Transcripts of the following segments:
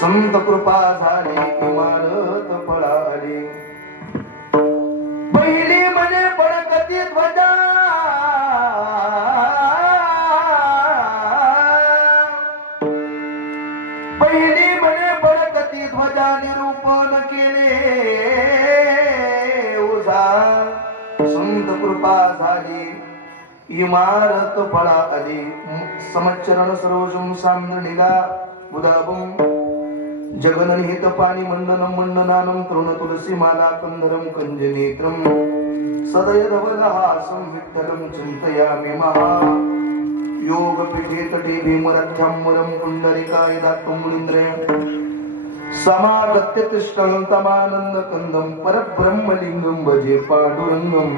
संत कृपा झाली इमारत फळाली पहिली म्हणे बळकती ध्वजा पहिली म्हणे बळकती ध्वजा निरूपण केले उजा संत कृपा झाली इमारत फळाली समच्चरण सरोजम सांदणीला बुधाबुम जगननिहित पाणी मंडनम मंडनानम तृण तुलसी माला कंदरम कंजनेत्रम सदय धवलहासं विठ्ठलं चिंतयामि महा योग पीठे तटे भीमरथ्यं वरं पुंडरीकाय दातुमुनीन्द्रे समागत्य तिष्ठं तमानंद कंदं परब्रह्मलिंगं भजे पांडुरंगं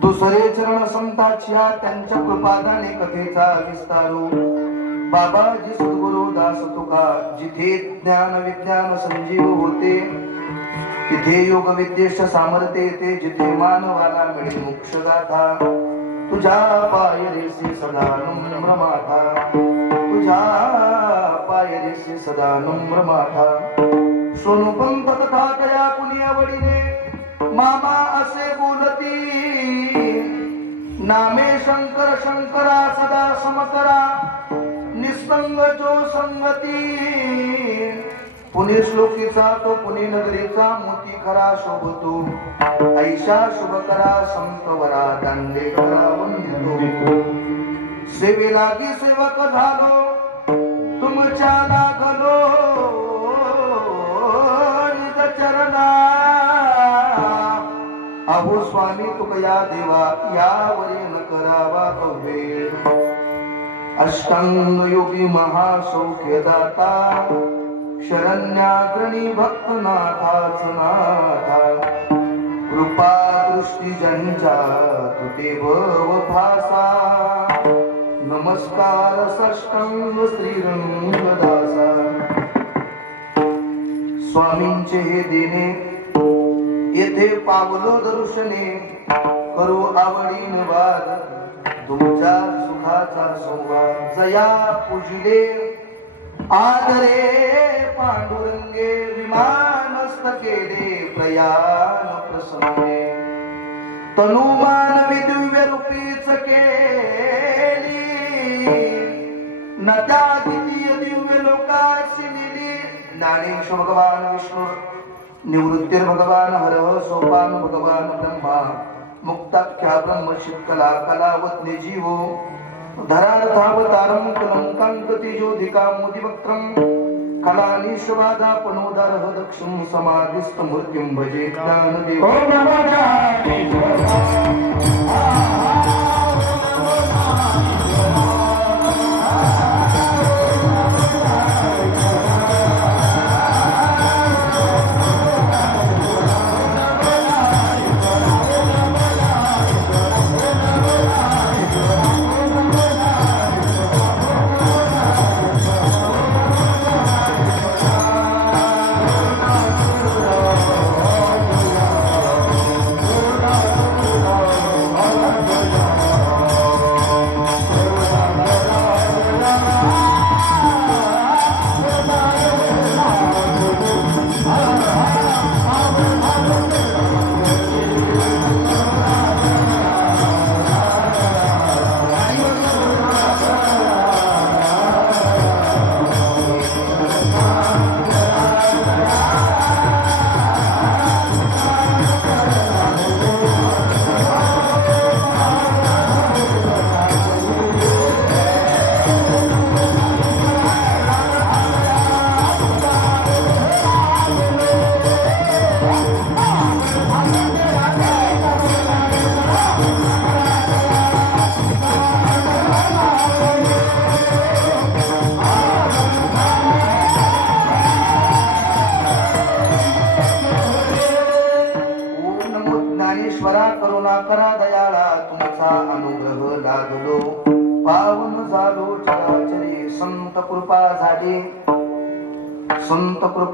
दुसरे चरण संताच्या त्यांच्या कृपादाने कथेचा विस्तारू बाबाजी सद्गुरु दास तुका जिथे ज्ञान विज्ञान संजीव होते तिथे योग विद्येश सामर्थ्य येते जिथे मानवाला मिळेल मोक्ष गाथा तुझ्या पायरीसी सदा नम्र माथा तुझ्या पायरीसी सदा नम्र माथा सोनू पंत तथा कया कुणी आवडीने मामा असे बोलती नामे शंकर शंकरा सदा समकरा निसंग जो संगती पुणे श्लोकीचा तो पुणे नगरीचा मोती खरा शोभतो ऐशा शुभ करा संतवरा दांडे करा वंदितो सेवे लागी सेवक झालो तुमच्या लागलो निज चरणा अहो स्वामी तुकया देवा यावरी न करावा वेळ अष्टांग योगी महासौख्यदाता शरण्याग्रणी भक्तनाथाच नाथा कृपा दृष्टी ज्यांच्या तुते भव भासा नमस्कार साष्टांग श्रीरंगदासा स्वामींचे हे देणे येथे पावलो दर्शने करू आवडीन वाद तुमच्या सुखाचा संवाद जया पूजिले आदरे पांडुरंगे विमानस्थ केले प्रयाण प्रसंगे तनुमान दिव्य रूपीच केली नद्या द्वितीय दिव्य लोकाशी नेली ज्ञानेश भगवान विष्णू निवृत्तिर भगवान हरह सोपान भगवान ब्रह्मा मुक्ताख्या ब्रह्म शिवकला कलावत्ने जीवो धरार्थावतारं कलंकांकति ज्योतिका मोदिवक्त्रं कलानीश्वादापनोदारः दक्षं समाधिस्थमूर्तिं भजे ज्ञानदेव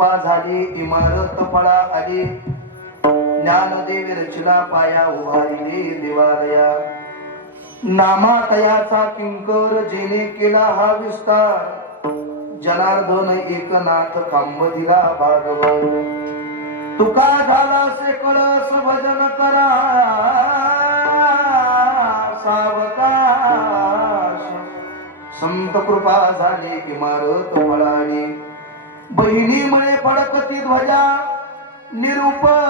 कृपा झाली इमारत फळा आली ज्ञानदेवी रचना पाया उभारिले देवालया नामातयाचा किंकर जेने केला हा विस्तार जनार्दन एकनाथ खांब दिला भागवान तुका झाला से कळस भजन करा सावकाश संत कृपा झाली इमारत फळाली बहिणी मळे फडकती ध्वजा निरूपण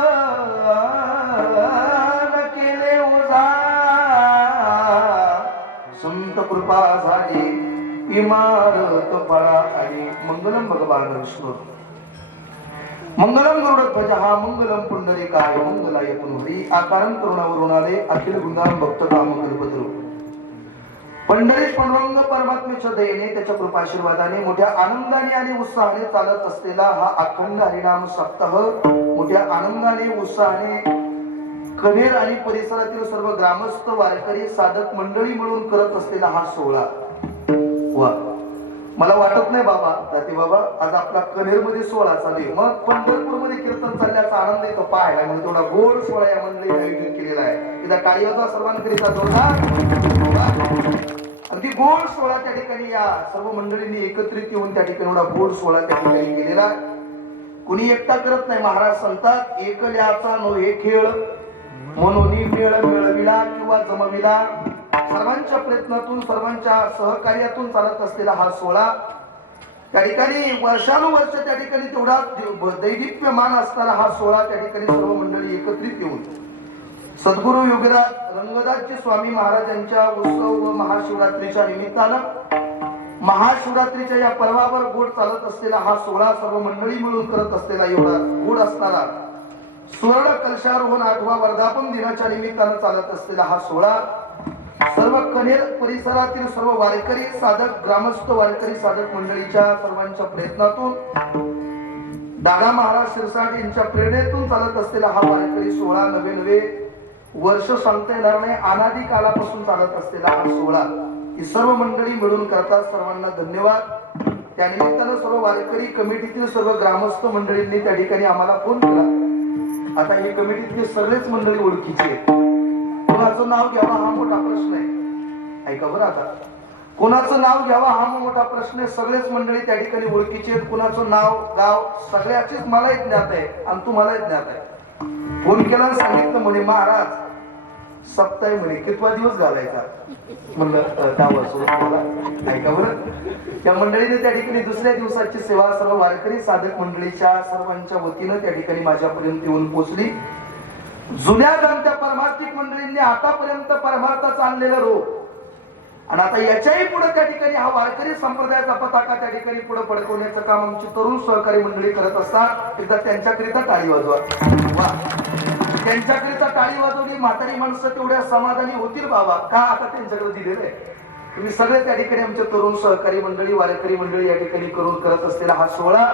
केले ओझा संत कृपा झाली इमारत फळाली मंगलम भगवान विष्णू मंगलम गरुडध्वज हा मंगलम पुंडरीकाय मंगलाय पुनरी आकारं करुणावरुणाले अखिल गुणां भक्त काम कल्पतरू पंढरीश पांडुरंग परमात्मेच्या दयेने त्याच्या कृपाशीर्वादाने मोठ्या आनंदाने आणि उत्साहाने चालत असलेला हा अखंड हरिनाम सप्ताह मोठ्या आनंदाने उत्साहाने कनेर आणि परिसरातील सर्व ग्रामस्थ वारकरी साधक मंडळी मिळून करत असलेला हा सोहळा वा मला वाटत नाही बाबा रात्री बाबा आज आपला कनेर मध्ये सोहळा चालू आहे मग पंढरपूर मध्ये कीर्तन चालल्याचा आनंद येतो पाहायला म्हणजे तेवढा गोड सोहळा या मंडळीने आयोजित केलेला आहे तिला टाळी वाजवा सर्वांकरिता जोरदार अगदी गोड सोहळा त्या ठिकाणी या सर्व मंडळींनी एकत्रित येऊन त्या ठिकाणी एवढा गोड सोहळा त्या ठिकाणी केलेला कुणी एकटा करत नाही महाराज सांगतात एकल्याचा नव्हे खेळ म्हणून मेळ मिळविला किंवा जमविला सर्वांच्या प्रयत्नातून सर्वांच्या सहकार्यातून चालत असलेला हा सोहळा त्या ठिकाणी वर्षानुवर्ष त्या ठिकाणी तेवढा दैदिप्यमान असणारा हा सोहळा त्या ठिकाणी सर्व मंडळी एकत्रित येऊन सद्गुरु योगीराज रंगदासजी स्वामी महाराजांच्या उत्सव व महाशिवरात्रीच्या निमित्तानं महाशिवरात्रीच्या या पर्वावर गोड चालत असलेला हा सोहळा सर्व मंडळी मिळून करत असलेला एवढा गोड असणारा सुवर्ण कलशारोहण 8वा वर्धापन दिनाच्या निमित्तानं चालत असलेला हा सोहळा सर्व कनेर परिसरातील सर्व वारकरी साधक ग्रामस्थ वारकरी साधक मंडळीच्या सर्वांच्या प्रयत्नातून दादा महाराज शिरसाट यांच्या प्रेरणेतून चालत असलेला हा वारकरी सोहळा नवे वर्ष सांगता येणार नाही अनादी कालापासून चालत असलेला हा सोहळा ही सर्व मंडळी मिळून करतात सर्वांना धन्यवाद त्या निमित्तानं सर्व वारकरी कमिटीतील सर्व ग्रामस्थ मंडळींनी त्या ठिकाणी आम्हाला फोन केला आता ही कमिटीतली सगळेच मंडळी ओळखीचे कोणाचं नाव घ्यावा हा मोठा प्रश्न आहे ऐका बरं आता कोणाचं नाव घ्यावा हा मोठा प्रश्न आहे सगळेच मंडळी त्या ठिकाणी ओळखीचे आहेत कोणाचं नाव गाव सगळ्याचीच मलाही ज्ञात आहे आणि तुम्हालाही ज्ञात आहे फोन केला सांगितलं म्हणे महाराज सप्ताह म्हणे कितवा दिवस घालायचा म्हणलं त्यावर ऐका बरं त्या मंडळीने त्या ठिकाणी दुसऱ्या दिवसाची सेवा सर्व वारकरी साधक मंडळीच्या सर्वांच्या वतीनं त्या ठिकाणी माझ्यापर्यंत येऊन पोहोचली जुन्या जाणत्या परमार्थिक मंडळींनी आतापर्यंत परमार्थाचा आणलेला रोग आणि आता याच्याही पुढे त्या ठिकाणी हा वारकरी संप्रदायाचा पताका त्या ठिकाणी पुढे फडकवण्याचं काम आमची तरुण सहकारी मंडळी करत असतात एकदा त्यांच्याकरिता टाळी वाजवा वा त्यांच्याकरिता टाळी वाजवली म्हातारी माणसं तेवढ्या समाधानी होतील बाबा का आता त्यांच्याकडे दिलेलं आहे तुम्ही सगळे त्या ठिकाणी आमच्या तरुण सहकारी मंडळी वारकरी मंडळी या ठिकाणी करून करत असलेला हा सोहळा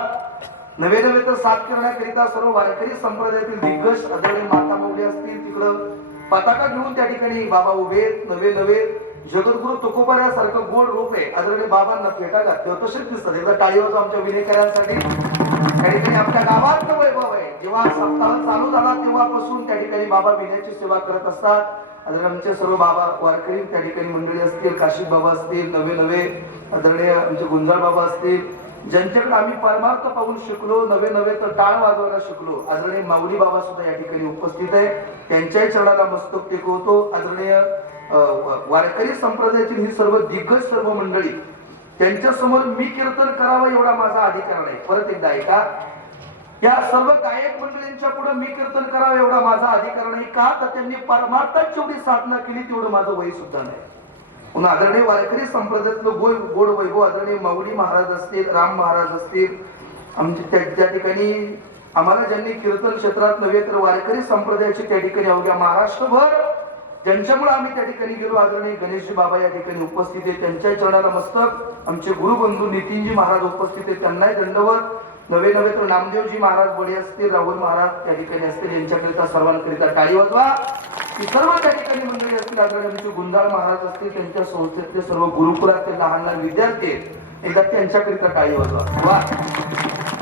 नवे तर साथ करण्याकरिता सर्व वारकरी संप्रदायातील दिग्गज आदरणीय माता मौली असतील तिकडं पताका घेऊन त्या ठिकाणी बाबा उभे नवे जगद्गुरु तुकोबाऱ्यासारखं गोड रूप आहे आदरणीय बाबांना फेटा घातले तसेच दिसतात एकदा टाळी वाजवा आमच्या विनेकरांसाठी त्या ठिकाणी आपल्या गावात वैभव आहे जेव्हा सप्ताह चालू झाला तेव्हापासून त्या ठिकाणी बाबा विण्याची सेवा करत असतात आदरणीय आमचे सर्व बाबा वारकरी त्या ठिकाणी मंडळी असतील काशिक बाबा असतील नवे आदरणीय आमचे गुंजाळ बाबा असतील ज्यांच्याकडे आम्ही परमार्थ पाहून शिकलो नवे तर टाळ वाजवायला शिकलो आदरणीय माऊली बाबा सुद्धा या ठिकाणी उपस्थित आहे त्यांच्याही चरणाला मस्तक टेकवतो आदरणीय वारकरी संप्रदायातील ही सर्व दिग्गज सर्व मंडळी त्यांच्या समोर मी कीर्तन करावं एवढा माझा अधिकार नाही परत एकदा ऐका या सर्व गायक मंडळींच्या पुढे मी कीर्तन करावं एवढा माझा अधिकार नाही का तर त्यांनी परमार्थात जेवढी साधना केली तेवढं माझं वय सुद्धा नाही पुन्हा आदरणीय वारकरी संप्रदायातलं गोड वैभव आदरणीय माऊली महाराज असतील राम महाराज असतील आमच्या त्या ठिकाणी आम्हाला ज्यांनी कीर्तन क्षेत्रात नव्हे तर वारकरी संप्रदायाची त्या ठिकाणी अवघ्या महाराष्ट्रभर ज्यांच्यामुळे आम्ही त्या ठिकाणी गेलो आदरणीय गणेशजी बाबा या ठिकाणी उपस्थित आहे त्यांच्या चरणाला मस्तक आमचे गुरुबंधू नितीनजी महाराज उपस्थित आहे त्यांनाही दंडवत नवे तर नामदेवजी महाराज बडे असतील राहुल महाराज त्या ठिकाणी असतील यांच्याकरिता सर्वांकरिता टाळी वाजवा ही सर्व त्या ठिकाणी मंडळी असतील आदरणीय आमचे गुंजाळ महाराज असतील त्यांच्या संस्थेतले सर्व गुरुकुलातले लहान विद्यार्थी एकदा त्यांच्याकरिता टाळी वाजवा वा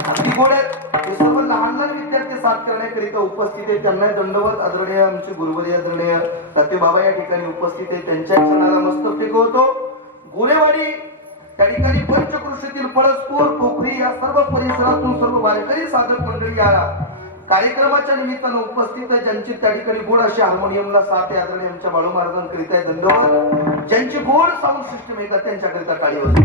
अगदी गोड आहेत. हे सर्व लहान लहान विद्यार्थी साथ करण्याकरिता उपस्थित आहेत. त्यांना दंडवत. आदरणीय आमचे गुरुवर्य आदरणीय दत्ते बाबा या ठिकाणी उपस्थित आहेत. त्यांच्या क्षणाला मस्तक टेकवतो. गोरेवाडी त्या ठिकाणी पंचकृषीतील पळसपूर पोखरी या सर्व परिसरातून सर्व वारकरी साधक मंडळी या कार्यक्रमाच्या निमित्तानं उपस्थित आहे. ज्यांची त्या ठिकाणी गोड अशी हार्मोनियमला साथ आहे आदरणीय आमच्या बाळू महाराजांकरिता दंडवत. ज्यांची गोड साऊंड सिस्टम येतात त्यांच्याकरिता टाळी वाजवा.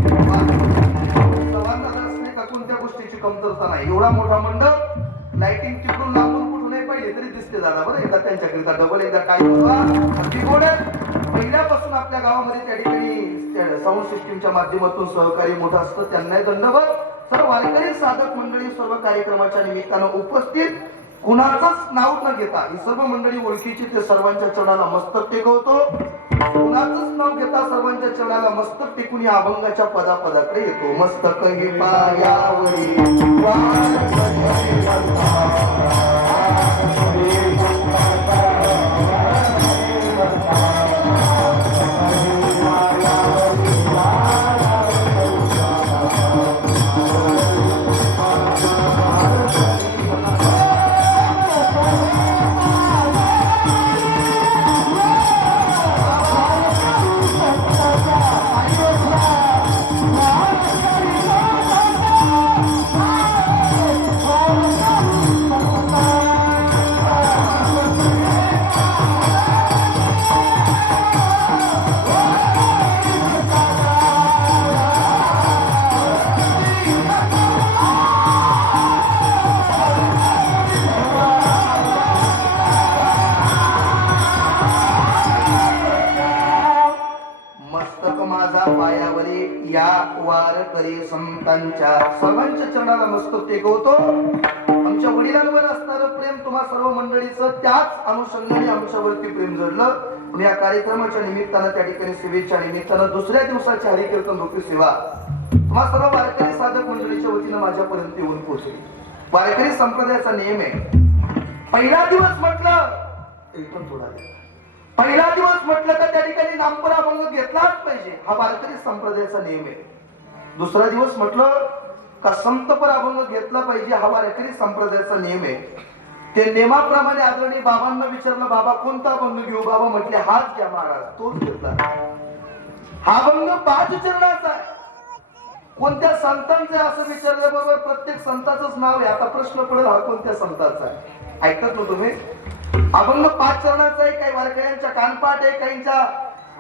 कोणत्या गोष्टीची कमतरता नाही. एवढा मोठा मंडप लाइटिंग तिकडून लांबून कुठूनही पाहिजे तरी दिसते दादा बरं. एकदा त्यांच्याकरिता डबल एकदा टाळी वाजवा. अगदी गोड पहिल्यापासून आपल्या गावामध्ये त्या ठिकाणी साऊंड सिस्टीमच्या माध्यमातून सहकार्य मोठं असतं. त्यांनाही दंडवत. सर्व वारकरी साधक मंडळी सर्व कार्यक्रमाच्या निमित्तानं उपस्थित. कुणाचंच नाव न घेता ही सर्व मंडळी ओळखीची. ते सर्वांच्या चरणाला मस्तक टेकवतो. कुणाचंच नाव घेता सर्वांच्या चरणाला मस्तक टेकून या अभंगाच्या पदापदाकडे येतो. मस्तक हे पायावरी संतांच्या सर्वांच्या चरणाला मस्तक टेकवतो. आमच्या वडिलांवर असणारं प्रेम तुम्हा सर्व मंडळीचं त्याच अनुषंगाने आमच्यावरती प्रेम जडलं. या कार्यक्रमाच्या निमित्तानं त्या ठिकाणी सेवेच्या निमित्तानं दुसऱ्या दिवसाची हरिकीर्तन रूपी सेवा तुम्हा सर्व वारकरी साधक मंडळीच्या वतीनं माझ्यापर्यंत येऊन पोहोचली. वारकरी संप्रदायाचा नियम आहे. पहिला दिवस म्हटलं पहिला दिवस म्हटलं तर त्या ठिकाणी नामपर अभंग घेतलाच पाहिजे. हा वारकरी संप्रदायाचा नियम आहे. दुसरा दिवस म्हटलं का संतपर अभंग घेतला पाहिजे. हा वारकरी संप्रदायाचा नियम आहे. ते नियमाप्रमाणे आदरणीय बाबांना विचारलं बाबा कोणता अभंग घेऊ. बाबा म्हटले हाच घ्या महाराज. तोच घेतला. हा अभंग 5 चरणाचा आहे. कोणत्या संतांचा आहे असं विचारल्याबरोबर प्रत्येक संताचंच नाव आहे. आता प्रश्न पडेल हा कोणत्या संतांचा आहे. ऐकत ना तुम्ही. अभंग 5 चरणाचा आहे. काही वारकऱ्यांच्या कानपाठ आहे. काहींच्या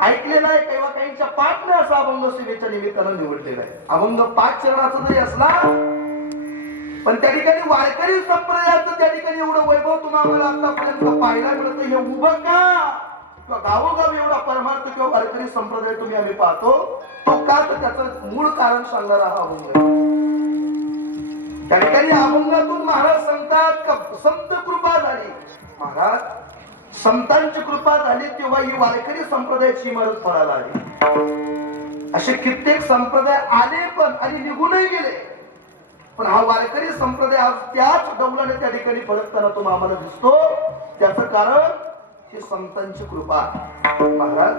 ऐकलेला आहे. किंवा काहींच्या पाठने असा अभंग सेवेच्या निमित्तानं निवडलेला आहे. अभंग 5 चरणाचा जरी असला पण त्या ठिकाणी वारकरी संप्रदायाचं त्या ठिकाणी एवढं वैभव तुम्हाला आतापर्यंत पाहायला मिळतं. हे उभं का किंवा गावोगावी एवढा परमार्थ किंवा वारकरी संप्रदाय तुम्ही आम्ही पाहतो. तो का तर त्याचं मूळ कारण सांगणारा हा अभंग. त्या ठिकाणी अभंगातून महाराज सांगतात संत कृपा झाली. महाराज संतांची कृपा झाली तेव्हा ही वारकरी संप्रदायाची इमारत फळाला आली. असे कित्येक संप्रदाय आले पण आणि निघूनही गेले. पण हा वारकरी संप्रदाय आज त्याच डौलाने त्या ठिकाणी फळकताना तो आम्हाला दिसतो. त्याचं कारण ही संतांची कृपा. महाराज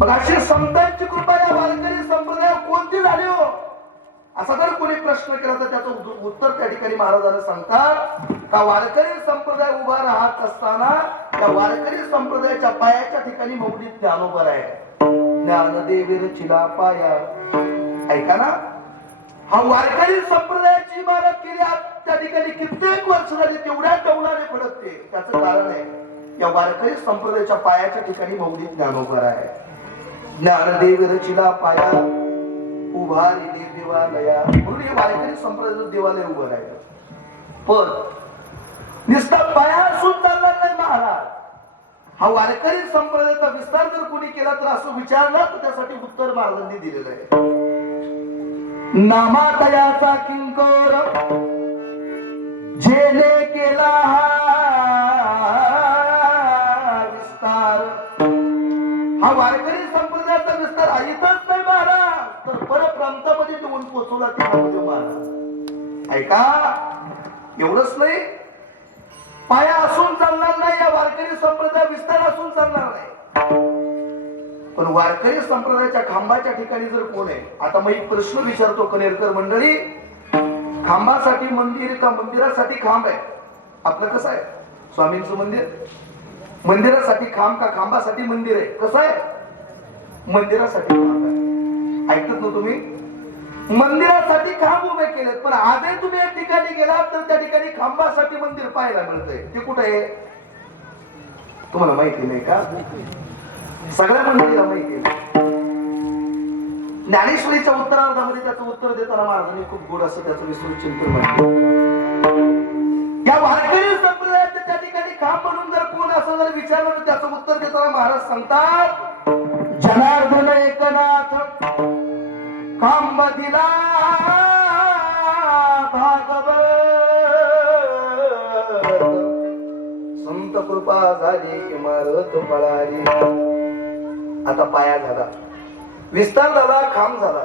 मग अशी संतांची कृपा या वारकरी संप्रदायावर कोणती झाली हो असा जर कोणी प्रश्न केला तर त्याचं उत्तर त्या ठिकाणी महाराजांना सांगतात का वारकरी संप्रदाय उभा राहत असताना त्या वारकरी संप्रदायाच्या पायाच्या ठिकाणी मौलिक ज्ञानोबर आहे. ज्ञानदेवी रचिला पाया. ऐका ना. हा वारकरी संप्रदायाची इमारत केली त्या ठिकाणी कित्येक वर्ष झाली तेवढ्या डौलाने फडकते. त्याचं कारण आहे या वारकरी संप्रदायाच्या पायाच्या ठिकाणी मौलिक ज्ञानोबर आहे. ज्ञानदेवी रचिला पाया उभारिले देवालया. म्हणून हे वारकरी संप्रदायाचं देवालय उभं राहिलं. पण नुसता पाया असून चालणार नाही महाराज. हा वारकरी संप्रदायाचा विस्तार जर कोणी केला तर असं विचारलं तर त्यासाठी उत्तर महाराजांनी दिलेलं आहे. नामादयाचा किंकर जेने केला विस्तार. हा वारकरी संप्रदायाचा विस्तार ऐकतच नाही महाराज तर परप्रांतामध्ये देऊन पोहोचवला ते महाराज. ऐका एवढंच नाही पाया असून चालणार नाही. या वारकरी संप्रदाय विस्तार असून चालणार नाही. पण वारकरी संप्रदायाच्या खांबाच्या ठिकाणी जर कोण आहे. आता मग एक प्रश्न विचारतो कनेरकर मंडळी. खांबासाठी मंदिर का मंदिरासाठी खांब आहे? आपलं कसं आहे स्वामींचं मंदिर? मंदिरासाठी खांब का खांबासाठी मंदिर आहे? कसं आहे? मंदिरासाठी खांब आहे. ऐकत ना तुम्ही? मंदिरासाठी खांब उभे केलेत, पण आजही तुम्ही एक ठिकाणी गेलात तर त्या ठिकाणी खांबासाठी मंदिर पाहायला मिळतंय. ते कुठे आहे तुम्हाला माहिती नाही का? सगळ्या मंदिराला माहिती आहे. ज्ञानेश्वरीच्या उत्तरार्धामध्ये त्याचं उत्तर देताना महाराजांनी खूप गोड असं त्याचं विस्तृत चिंतन मांडलं. या वारकरी संप्रदायाच्या त्या ठिकाणी खांब म्हणून जर कोण असं जर विचारलं तर त्याचं उत्तर देताना महाराज सांगतात, जनार्दन एकनाथ खांब दिला भागवत, संत कृपा झाली इमारत पळाली. आता पाया झाला, विस्तार झाला, खांब झाला.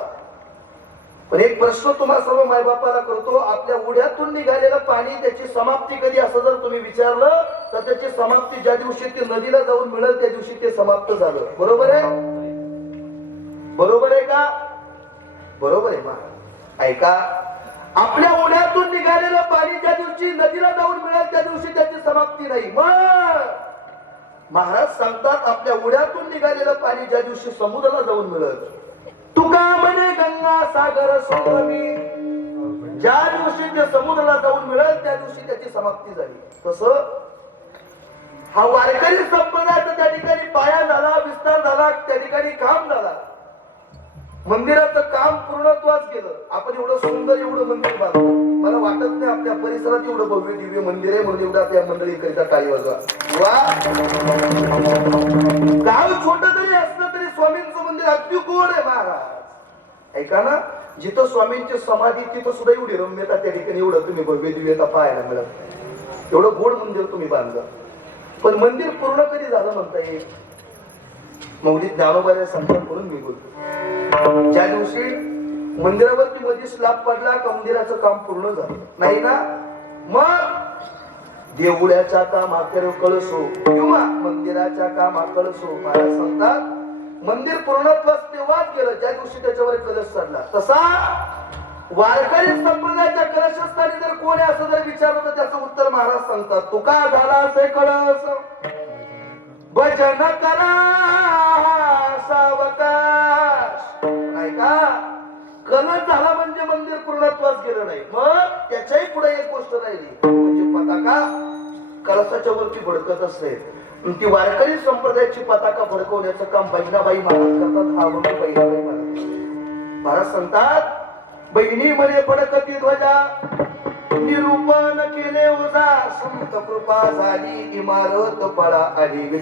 पण एक प्रश्न तुम्हा सर्व मायबापाला करतो, आपल्या उड्यातून निघालेलं पाणी त्याची समाप्ती कधी असं जर तुम्ही विचारलं तर त्याची समाप्ती ज्या दिवशी ते नदीला जाऊन मिळेल त्या दिवशी ते समाप्त झालं. बरोबर आहे? बरोबर आहे का? बरोबर आहे महाराज. ऐका, आपल्या उड्यातून निघालेलं पाणी ज्या दिवशी नदीला जाऊन मिळेल त्या दिवशी त्याची समाप्ती नाही. मग महाराज सांगतात, आपल्या उड्यातून निघालेलं पाणी ज्या दिवशी समुद्राला जाऊन मिळेल, तुका म्हणे गंगा सागर संगमी, ज्या दिवशी ते समुद्राला जाऊन मिळेल त्या दिवशी त्याची समाप्ती झाली. तसं हा वारकरी संप्रदायाचा त्या ठिकाणी पाया झाला, विस्तार झाला, त्या ठिकाणी काम झाला. मंदिराचं काम पूर्णत्वास गेलं. आपण एवढं सुंदर एवढं मंदिर बांधलं, मला वाटत नाही आपल्या परिसरात एवढं भव्य दिव्य मंदिर आहे म्हणून एवढा त्या मंडळीकरिता टाळी वाजवा. गाव छोट जरी असलं तरी स्वामींचं मंदिर अगदी गोड आहे महाराज. ऐका ना, जिथं स्वामींची समाधी तिथं सुद्धा एवढी रम्यता त्या ठिकाणी एवढं तुम्ही भव्य दिव्यता पाहायला मिळत. एवढं गोड मंदिर तुम्ही बांधलं. पण मंदिर पूर्ण कधी झालं म्हणता येईल? मौली ज्ञानोबाने सांगतात म्हणून मी बोलतो, ज्या दिवशी मंदिरावरती मध्ये स्लॅब पडला का मंदिराचं काम पूर्ण झालं नाही ना. मग देवळ्याच्या कामाकडे कळसो किंवा मंदिराच्या कामाकडे सो. महाराज सांगतात मंदिर पूर्णत्वास तेव्हाच गेलं ज्या दिवशी त्याच्यावर कलश चढला. तसा वारकरी संप्रदायाच्या कलशस्थानी जर कोणी असं जर विचारलं तर त्याचं उत्तर महाराज सांगतात, तुका झाला असे कळस भजन करा सावकाश. ऐका, कलश झाला म्हणजे मंदिर पूर्णत्वास गेलं नाही. मग त्याच्याही पुढे एक गोष्ट राहिली म्हणजे पताका कलशाच्या वरती भडकत असते. ती वारकरी संप्रदायाची पताका भडकवण्याचं काम बहिणाबाई महाराज करतात. हा म्हणून बहिणाबाई महाराज सांगतात, बहिणी मध्ये फडकती ध्वजा निरूपण केले ओझा, संत कृपा झाली इमारत पळा आली.